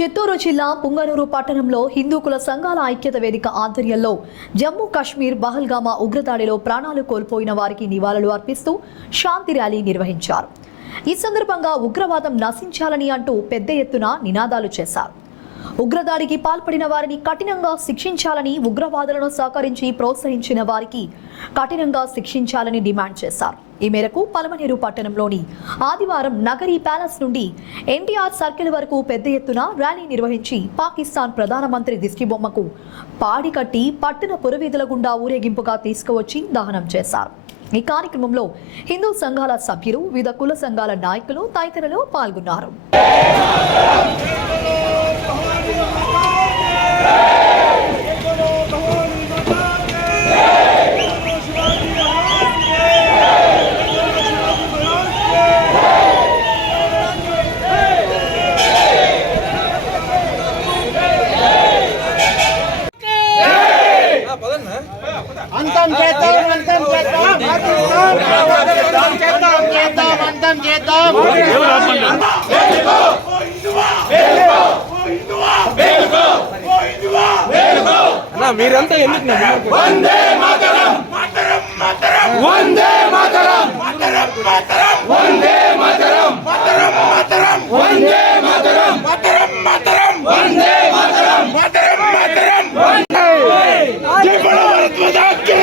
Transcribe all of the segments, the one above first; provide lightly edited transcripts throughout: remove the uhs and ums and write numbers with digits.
చిత్తూరు జిల్లా పుంగనూరు పట్టణంలో హిందూ కుల సంఘాల ఐక్యత వేదిక ఆధ్వర్యంలో జమ్మూ కాశ్మీర్ పహల్గామా ఉగ్రదాడిలో ప్రాణాలు కోల్పోయిన వారికి నివాళులు అర్పిస్తూ శాంతి ర్యాలీ నిర్వహించారు. ఈ సందర్భంగా ఉగ్రవాదం నశించాలని అంటూ పెద్ద ఎత్తున నినాదాలు చేశారు. ఉగ్రదాడికి పాల్పడిన వారిని కఠినంగా శిక్షించాలని, ఉగ్రవాదులను సహకరించి ప్రోత్సహించిన వారికి కఠినంగా శిక్షించాలని డిమాండ్ చేశారు. ఈ మేరకు పలమనేరు పట్టణంలోని ఆదివారం నగరీ ప్యాలెస్ నుండి ఎన్టీఆర్ సర్కిల్ వరకు పెద్ద ఎత్తున ర్యాలీ నిర్వహించి పాకిస్తాన్ ప్రధానమంత్రి దిష్టిబొమ్మకు పాడి కట్టి పట్టణ పురవీధుల గుండా ఊరేగింపుగా తీసుకువచ్చి దహనం చేశారు. ఈ కార్యక్రమంలో హిందూ సంఘాల సభ్యులు, వివిధ కుల సంఘాల నాయకులు తదితరులు పాల్గొన్నారు. అంతం చేద్దాం మీరంతా ఎందుకు వందే మాతరం మాతరం మాతరం వందే మాతరం మాతరం మాతరం వందే మాతరం మాతరం మాతరం వందే మాతరం మాతరం మాతరం వందే మాతరం మాతరం మాతరం జై భారత్ మాతా key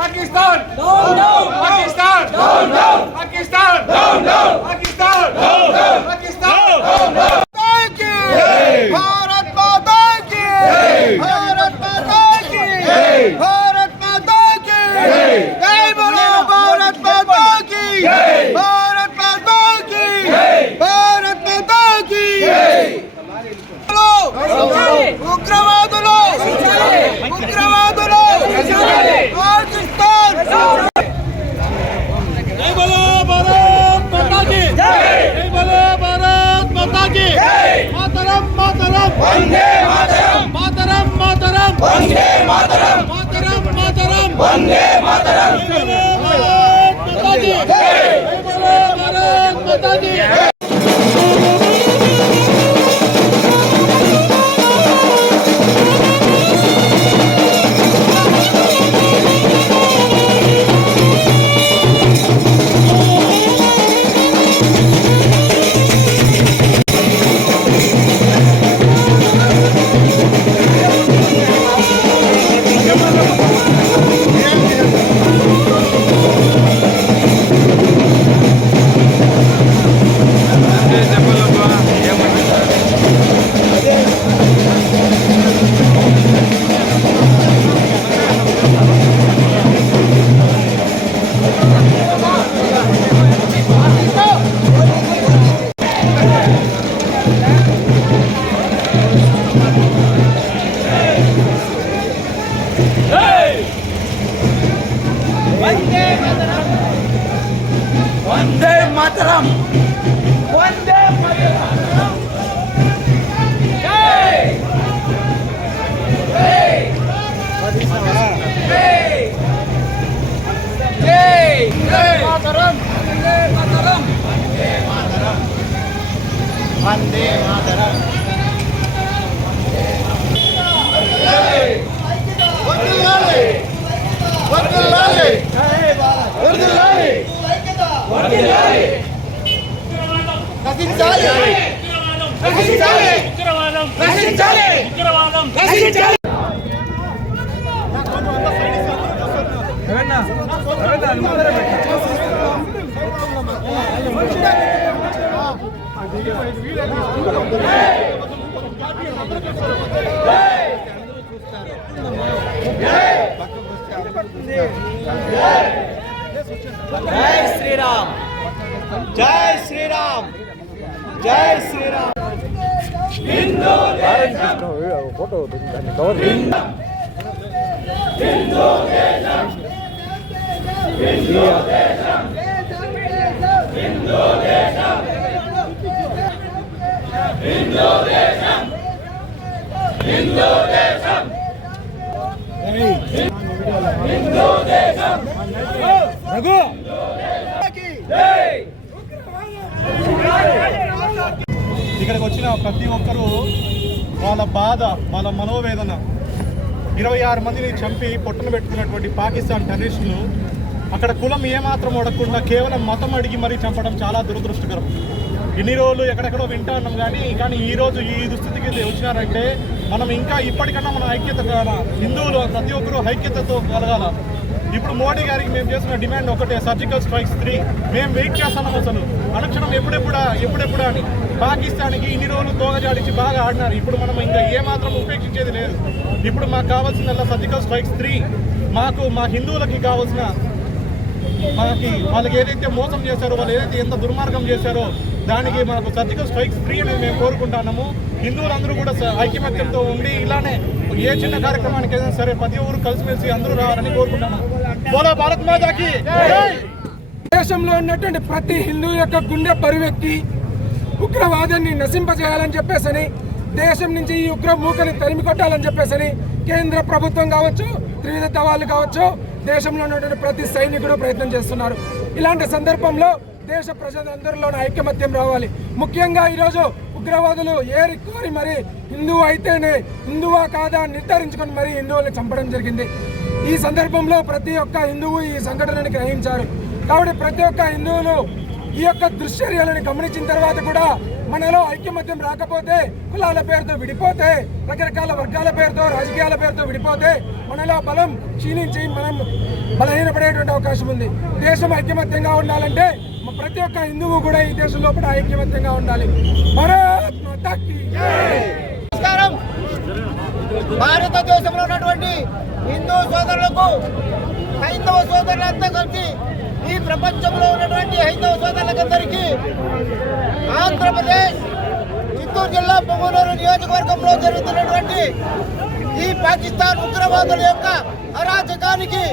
Pakistan down down Pakistan down down Pakistan down down Pakistan down down Pakistan down down Bharat Mata ki Bharat Mata ki Bharat Mata ki Jai Bolo Bharat Mata ki Bharat Mata ki Bharat Mata ki Ugravadulo Ugravadulo जय बोलो भारत माता की जय बोलो भारत माता की मातरम मातरम वंदे मातरम मातरम मातरम वंदे मातरम मातरम मातरम वंदे मातरम जय बोलो भारत माता की जय बोलो भारत माता की वंदे मातरम वंदे मातरम जय जय जय जय मातरम वंदे मातरम वंदे मातरम वंदे मातरम जय वंदे वंदे జై శ్రీరామ్ జై శ్రీరామ్ జై శ్రీరామ్ ఇక్కడికి వచ్చిన ప్రతి ఒక్కరూ వాళ్ళ బాధ, వాళ్ళ మనోవేదన, 26 మందిని చంపి పొట్టన పెట్టుకున్నటువంటి పాకిస్తాన్ టెర్రరిస్టులు అక్కడ కులం ఏమాత్రం అడగకుండా కేవలం మతం అడిగి మరీ చంపడం చాలా దురదృష్టకరం. ఇన్ని రోజులు ఎక్కడెక్కడో వింటా ఉన్నాం కానీ ఈ రోజు ఈ దుస్థితికి వచ్చినారంటే మనం ఇంకా ఇప్పటికన్నా మన ఐక్యత హిందువులు ప్రతి ఒక్కరూ ఐక్యతతో కలగాల. ఇప్పుడు మోడీ గారికి మేము చేసిన డిమాండ్ ఒకటే, సర్జికల్ స్ట్రైక్స్ 3. మేము వెయిట్ చేస్తున్నాం అసలు అనుక్షణం ఎప్పుడెప్పుడా అని. పాకిస్తాన్కి ఇన్ని రోజులు తోగజాడించి బాగా ఆడినారు. ఇప్పుడు మనం ఇంకా ఏమాత్రం ఉపేక్షించేది లేదు. ఇప్పుడు మాకు కావాల్సిన సర్జికల్ స్ట్రైక్స్ 3. మా హిందువులకి కావాల్సిన వాళ్ళకి ఏదైతే మోసం చేశారో, వాళ్ళు ఏదైతే ఎంత దుర్మార్గం చేశారో దానికి మాకు సర్జికల్ స్ట్రైక్స్ 3 అనేది మేము కోరుకుంటున్నాము. హిందువులందరూ కూడా ఐకమత్యంతో ఉండి ఇలానే ఏ చిన్న కార్యక్రమానికి అయినా సరే ప్రతి ఊరు కలిసిమెలిసి అందరూ రావాలని కోరుకుంటున్నాము. బోలో భారత్ మాతాకి జై. దేశంలో ఉన్నటువంటి ప్రతి హిందూ యొక్క గుండె పరివెత్తి ఉగ్రవాదాన్ని నశింపజేయాలని చెప్పేసని, దేశం నుంచి ఈ ఉగ్ర మూకని తరిమి కొట్టాలని చెప్పేసని కేంద్ర ప్రభుత్వం కావచ్చు, త్రివిధ దళాలు కావచ్చు, దేశంలో ఉన్నటువంటి ప్రతి సైనికుడు ప్రయత్నం చేస్తున్నారు. ఇలాంటి సందర్భంలో దేశ ప్రజలందరిలోనూ ఐకమత్యం రావాలి. ముఖ్యంగా ఈరోజు ఉగ్రవాదులు కోరి మరి హిందువు అయితేనే హిందువా కాదా నిర్ధారించుకొని మరి హిందువుల్ని చంపడం జరిగింది. ఈ సందర్భంలో ప్రతి ఒక్క హిందువు ఈ సంఘటనని గ్రహించారు. కాబట్టి ప్రతి ఒక్క హిందువులు ఈ యొక్క దుశ్చర్యలను గమనించిన తర్వాత కూడా మనలో ఐక్యమత్యం రాకపోతే, కులాల పేరుతో విడిపోతే, రకరకాల వర్గాల పేరుతో, రాజకీయాల పేరుతో విడిపోతే మనలో బలం క్షీణించి మనం బలహీనపడేటువంటి అవకాశం ఉంది. దేశం ఐక్యమత్యంగా ఉండాలంటే ప్రతి ఒక్క హిందువు కూడా ఈ దేశం లోపల ఐక్యమత్యంగా ఉండాలి. భారత్ మాతాకి జై. నమస్కారం. భారతదేశంలో ఉన్నటువంటి హిందూ సోదరులకు, హైందవ సోదరులంతా కలిసి ఈ ప్రపంచంలో ఉన్నటువంటి హైందవ సోదరులందరికీ ఆంధ్రప్రదేశ్ చిత్తూరు జిల్లా పొంగనూరు నియోజకవర్గంలో జరుగుతున్నటువంటి ఈ పాకిస్తాన్ ఉగ్రవాదుల యొక్క అరాచకానికి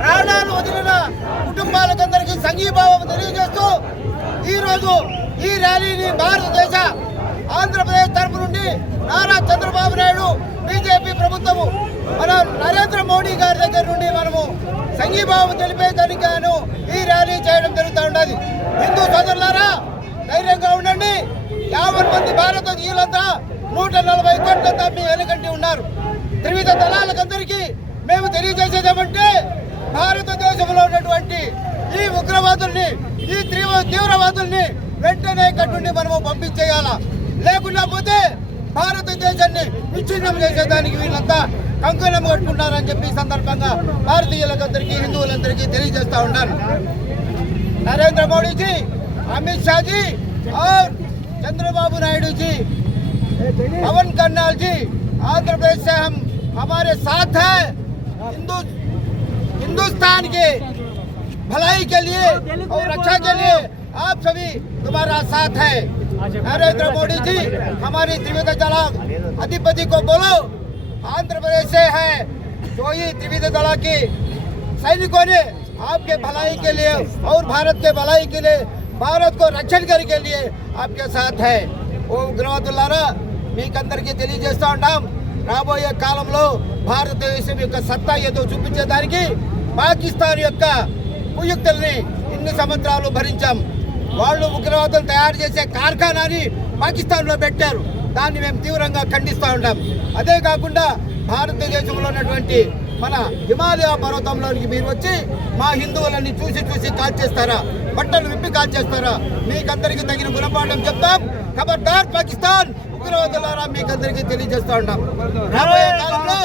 ప్రాణాలు వదిలిన కుటుంబాలకందరికీ సంఘీభావం తెలియజేస్తూ ఈరోజు ఈ ర్యాలీని భారతదేశ ఆంధ్రప్రదేశ్ తరఫు నుండి నారా చంద్రబాబు నాయుడు బీజేపీ ప్రభుత్వము మన నరేంద్ర మోడీ గారి దగ్గర నుండి మనము సంఘీభావం తెలిపేదానికి గాను ఈ ర్యాలీ చేయడం జరుగుతూ ఉన్నది. హిందూ సోదరులారా, ధైర్యంగా ఉండండి. 50 మంది భారతీయులంతా 140 కోట్లంతా మీ వెనుకంటి ఉన్నారు. త్రివిధ దళాలకందరికీ మేము తెలియజేసేదేమంటే, భారతదేశంలో ఉన్నటువంటి ఈ ఉగ్రవాదుల్ని, ఈ తీవ్రవాదుల్ని వెంటనే కట్టుండి మనము పంపించేయాలా. లేకుండా పోతే భారతదేశాన్ని విచ్ఛిన్నం చేసేదానికి వీళ్ళంతా కంకణం కట్టుకుంటారని చెప్పి సందర్భంగా భారతీయులందరికీ, హిందువులందరికీ తెలియజేస్తా ఉన్నాను. नरेंद्र मोदी जी, अमित शाह जी और चंद्रबाबू नायडू जी, पवन कल्याण जी, आंध्र प्रदेश से हमारे साथ हैं। हिंदुस्तान के भलाई के लिए और रक्षा के लिए आप सभी तुम्हारा साथ है। नरेंद्र मोदी जी, हमारी त्रिविध दला अधिपति को बोलो, आंध्र प्रदेश से है जो ये त्रिविध दला के सैनिकों ने आपके भलाई के लिए और भारत के भलाई के लिए, भारत को रक्षण करने के लिए आपके साथ है। ఓ ఉగ్రవాదులారా, మీకందరికీ తెలియజేస్తా ఉంటాం, రాబోయే కాలంలో భారతదేశం యొక్క సత్తా ఏదో చూపించేదానికి పాకిస్తాన్ యొక్క కుయుక్తుల్ని ఇన్ని సంవత్సరాలు భరించాం. వాళ్ళు ఉగ్రవాదులు తయారు చేసే కార్ఖానాని పాకిస్తాన్లో పెట్టారు. దాన్ని మేము తీవ్రంగా ఖండిస్తూ ఉంటాం. అదే కాకుండా భారతదేశంలో ఉన్నటువంటి మన హిమాలయ పర్వతంలోనికి మీరు వచ్చి మా హిందువులని చూసి కాల్చేస్తారా, బట్టలు విప్పి కాల్చేస్తారా? మీకందరికీ తగిన గుణపాఠం చెప్తాం. ఖబర్దార్ పాకిస్తాన్ ఉగ్రవాదులారా, మీకందరికీ తెలియజేస్తా ఉంటాం. రాబోయే కాలంలో